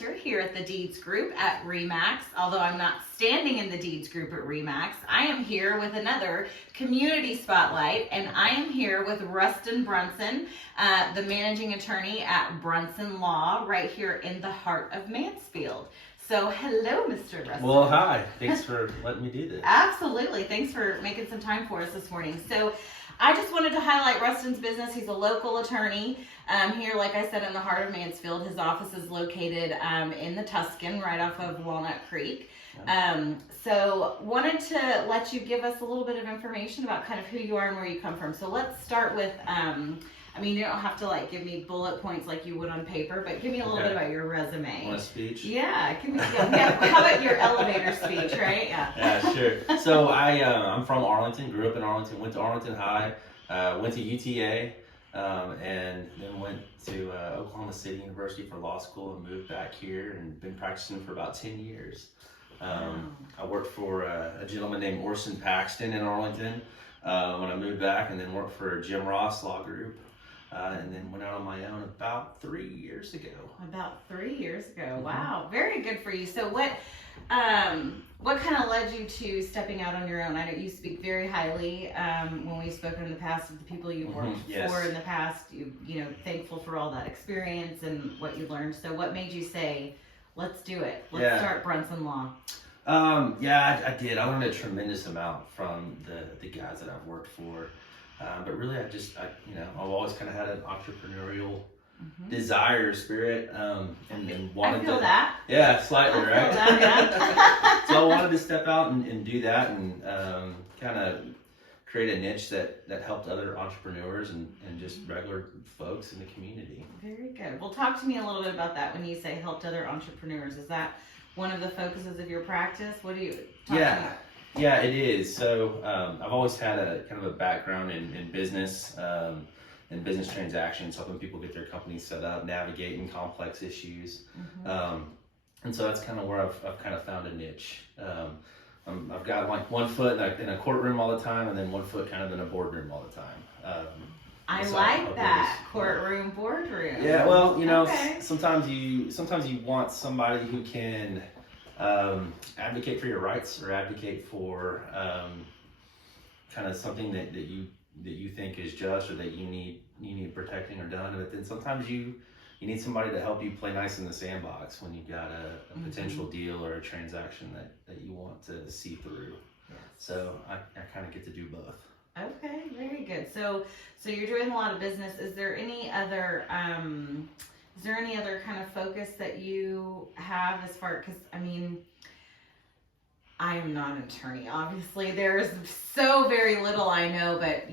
realtor here at the Deeds Group at RE/MAX. Although I'm not standing in the Deeds Group at RE/MAX, I am here with another community spotlight, and I am here with Rustin Brunson, the managing attorney at Brunson Law, right here in the heart of Mansfield. So hello, Mr. Rustin. Well, hi. Thanks for letting me do this. Absolutely. Thanks for making some time for us this morning. So I just wanted to highlight Rustin's business. He's a local attorney here, like I said, in the heart of Mansfield. His office is located in the Tuscan, right off of Walnut Creek. So wanted to let you give us a little bit of information about kind of who you are and where you come from. So let's start with, I mean, you don't have to like give me bullet points like you would on paper, but give me a little bit about your resume. Want a speech? Yeah, give me, how about your elevator speech, right? Yeah, sure. So I'm from Arlington, grew up in Arlington, went to Arlington High, went to UTA, and then went to Oklahoma City University for law school and moved back here and been practicing for about 10 years. I worked for a gentleman named Orson Paxton in Arlington when I moved back, and then worked for Jim Ross Law Group. And then went out on my own about 3 years ago. About 3 years ago. Mm-hmm. Wow, very good for you. So what kind of led you to stepping out on your own? I know you speak very highly when we've spoken in the past of the people you've worked for in the past. You know, thankful for all that experience and what you learned. So what made you say, let's do it? Let's start Brunson Law. I did. I learned a tremendous amount from the guys that I've worked for. But really, I've always kind of had an entrepreneurial desire, spirit, and wanted I feel to. That. Yeah, slightly, right? That, yeah. So I wanted to step out and do that, and kind of create a niche that helped other entrepreneurs and just regular folks in the community. Very good. Well, talk to me a little bit about that. When you say helped other entrepreneurs, is that one of the focuses of your practice? What do you talk to me? Yeah, it is. So I've always had a kind of a background in business and business transactions, helping people get their companies set up, navigating complex issues. And so that's kind of where I've kind of found a niche. I've got like one foot in a courtroom all the time, and then one foot kind of in a boardroom all the time. I like that courtroom, boardroom. Yeah, well, sometimes you want somebody who can advocate for your rights or advocate for kind of something that you think is just or that you need protecting or done. But then sometimes you need somebody to help you play nice in the sandbox when you've got a potential deal or a transaction that you want to see through. Yes. So I kind of get to do both. Okay, very good. So you're doing a lot of business. Is there any other kind of focus that you have as far, because I mean, I am not an attorney, obviously. There's so very little I know, but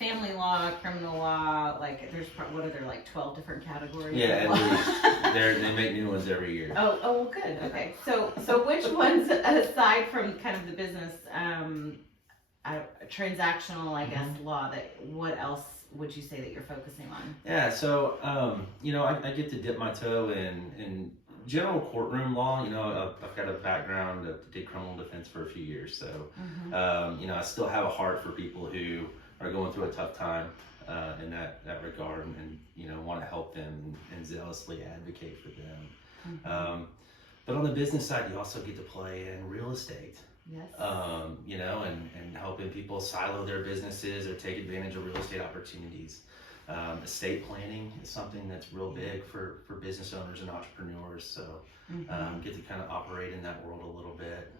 family law, criminal law, like there's what are there, like 12 different categories? Yeah, at least. They make new ones every year. Oh, well, good. Okay. So which ones, aside from kind of the business, transactional, I guess, law, what else would you say that you're focusing on? Yeah, so I get to dip my toe in general courtroom law. I've got a background of did criminal defense for a few years, so I still have a heart for people who are going through a tough time in that regard, and want to help them and zealously advocate for them. But on the business side, you also get to play in real estate. Yes. And helping people silo their businesses or take advantage of real estate opportunities. Estate planning is something that's real big for business owners and entrepreneurs. So get to kind of operate in that world a little bit.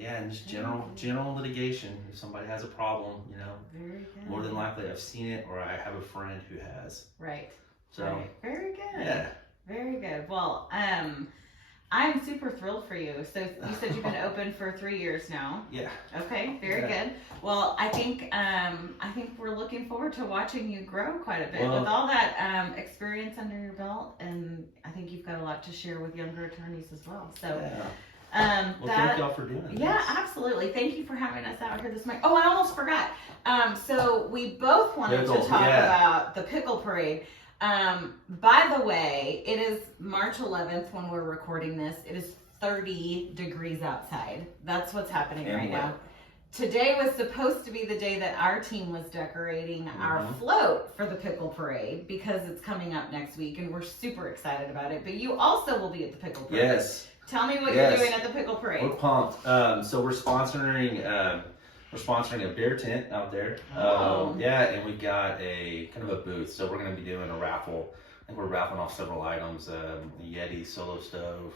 And just general litigation. If somebody has a problem, very good. More than likely I've seen it or I have a friend who has. Right. So right. Very good. Yeah. Very good. Well, I'm super thrilled for you. So you said you've been open for 3 years now. Yeah. Okay, very good. Well, I think we're looking forward to watching you grow quite a bit with all that experience under your belt, and I think you've got a lot to share with younger attorneys as well. So. Yeah. Thank y'all for doing this. Yeah, absolutely. Thank you for having us out here this morning. Oh, I almost forgot. So we both wanted to talk about the pickle parade. By the way, it is March 11th when we're recording this. It is 30 degrees outside. That's what's happening right now. today was supposed to be the day that our team was decorating our float for the pickle parade because it's coming up next week and we're super excited about it. But you also will be at the pickle parade. Yes. Tell me what you're doing at the pickle parade. We're pumped. So we're sponsoring a beer tent out there. And we got a kind of a booth. So we're going to be doing a raffle. I think we're raffling off several items: a Yeti solo stove,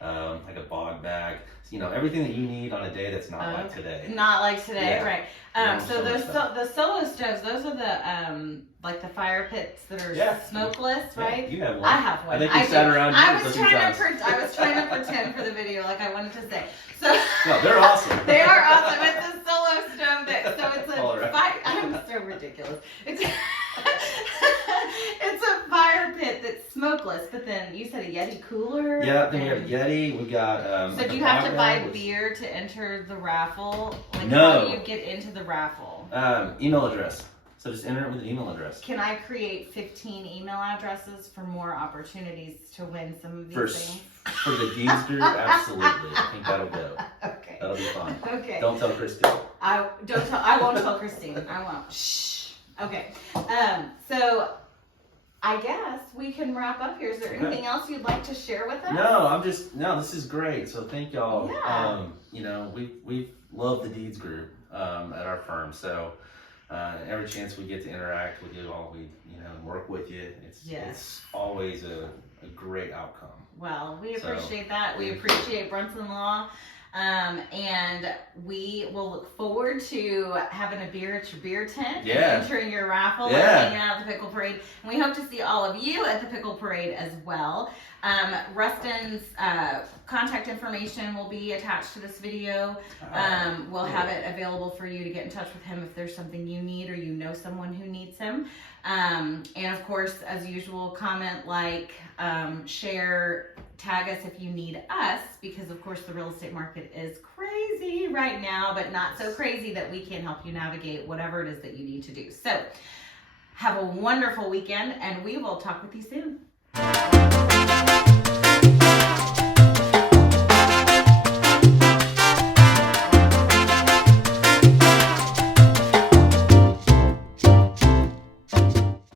like a bog bag. So, everything that you need on a day that's not like today. Not like today, Yeah. right? So the solo stoves, those are the like the fire pits that are smokeless, right? You have one. I have one. I think you sat around. I was trying to pretend for the video, like I wanted to say. So no, they're awesome. They are awesome. It's a solo stove so it's a right. I'm so ridiculous. It's it's a fire pit that's smokeless, but then you said a Yeti cooler. Yeah, then we have Yeti. We got. So do you have to buy beer to enter the raffle? Like, no. How do you get into the raffle? Email address. So just enter it with an email address. Can I create 15 email addresses for more opportunities to win some of these things? For the Deeds group, absolutely. I think that'll go. Okay. That'll be fun. Okay. Don't tell Christine. I won't tell Christine. I won't. Shh. Okay. So I guess we can wrap up here. Is there anything else you'd like to share with us? No, this is great. So thank y'all. Yeah. We love the Deeds group at our firm. So every chance we get to interact with you all, we work with you. It's always a great outcome. Well, we appreciate that. We appreciate Brunson Law. And we will look forward to having a beer at your beer tent, and entering your raffle, and hanging out at the pickle parade. And we hope to see all of you at the pickle parade as well. Rustin's contact information will be attached to this video. We'll have it available for you to get in touch with him if there's something you need or you know someone who needs him. And of course, as usual, comment, like, share, tag us if you need us, because of course the real estate market is crazy right now, but not so crazy that we can't help you navigate whatever it is that you need to do. So have a wonderful weekend, and we will talk with you soon.